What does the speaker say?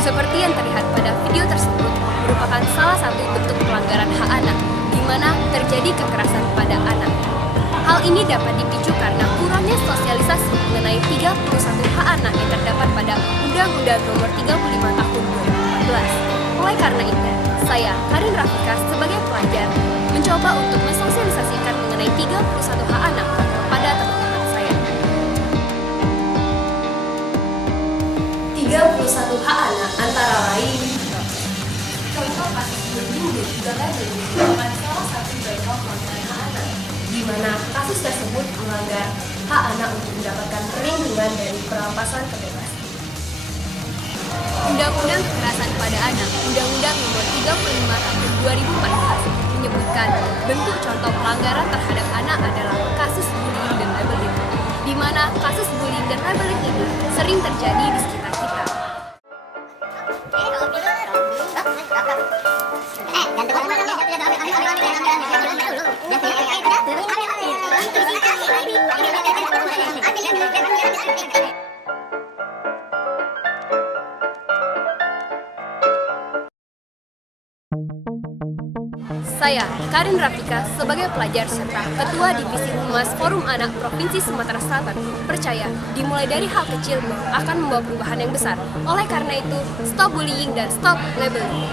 Seperti yang terlihat pada video tersebut, merupakan salah satu bentuk pelanggaran hak anak, di mana terjadi kekerasan pada anak. Hal ini dapat dipicu karena kurangnya sosialisasi mengenai 31 hak anak yang terdapat pada Undang-Undang Nomor 35 Tahun 2014. Oleh karena itu, saya, Karin Rafika, sebagai pelajar, mencoba untuk mensosialisasikan mengenai 31 hak anak pada teman-teman saya. 31 hak anak antara lain contoh kasus bullying dan juga labelling merupakan salah satu contoh pelanggaran hak anak, di mana kasus tersebut melanggar hak anak untuk mendapatkan perlindungan dari perampasan kebebasan. Undang-Undang Kekerasan pada Anak, Undang-Undang Nomor 35 Tahun 2014 menyebutkan bentuk contoh pelanggaran terhadap anak adalah kasus bullying dan labelling, di mana kasus bullying dan labelling ini sering terjadi di sekitar kita. Saya, Karin Rafika, sebagai pelajar serta Ketua Divisi Humas Forum Anak Provinsi Sumatera Selatan, percaya dimulai dari hal kecil akan membawa perubahan yang besar. Oleh karena itu, stop bullying dan stop labeling.